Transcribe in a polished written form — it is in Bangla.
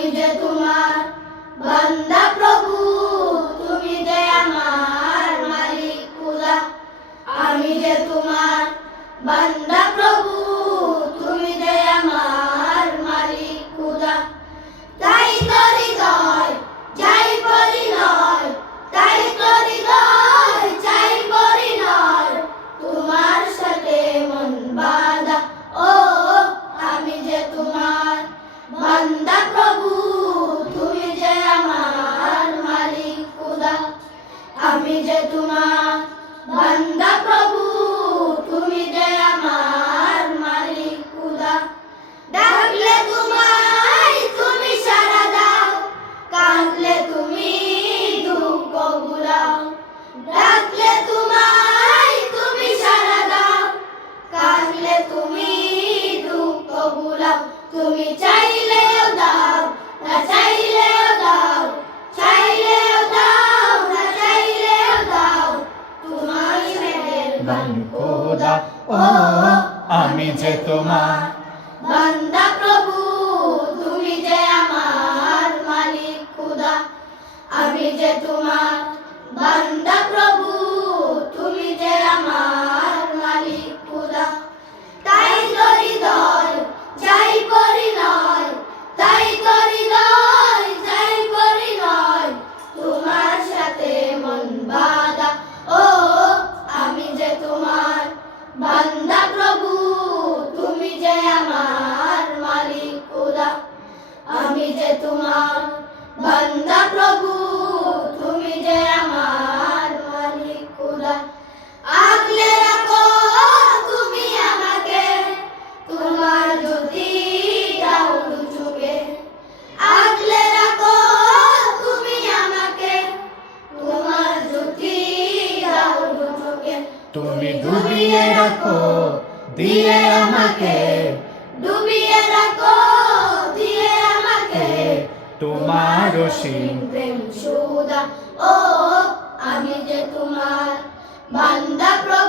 আমি যে তোমার বান্দা প্রভু, তুমি যে আমার মালিক খোদা। আমি যে তোমার বান্দা প্রভু, তুমি যে আমার মালিক খোদা। তাই তো হৃদয় চাই পরিণয়, তাই তো হৃদয় চাই পরিণয়, তোমার সাথে মন বাঁধা। ও আমি যে তোমার বান্দা প্রভু, তুমি যে আমার মালিক খোদা। আমি যে তোমার বান্দা প্রভু, তুমি যে আমার মালিক খোদা। ডাকলে তোমায় তুমি সাড়া দাও, কাঁদলে তুমি দুঃখ ভুলাও। ডাকলে তোমায় তুমি সাড়া দাও, কাঁদলে তুমি দুঃখ ভুলাও। তুমি চাইলেও দাও, না চাইলেও দাও, চাইলেও দাও, না চাইলেও দাও, তোমার মেহেরবান খোদা। ও আমি যে তোমার বান্দা প্রভু, তুমি যে আমার মালিক খোদা। আমি যে তোমার বান্দা প্রভু, তুমি যে আমার মালিক খোদা। তাই তো হৃদয় চাই পরিণয়, তাই তো হৃদয় চাই পরিণয়, তোমার সাথে মন বাঁধা। ও আমি যে তোমার বান্দা প্রভু, তুমি যে আমার মালিক খোদা। আমি যে তোমার বান্দা প্রভু, তুমি যে আমার মালিক খোদা। আগলে রাখো তুমি আমাকে, তোমার জ্যোতি দাও দু চোখে। আগলে রাখো তুমি আমাকে, তোমার জ্যোতি দাও দু চোখে। তুমি ডুবিয়ে রাখো দিয়ে আমাকে, ডুবিয়ে রাখো দিয়ে আমাকে, তোমার অসীম প্রেম সুদা। ও আমি যে তোমার বান্দা প্রভু,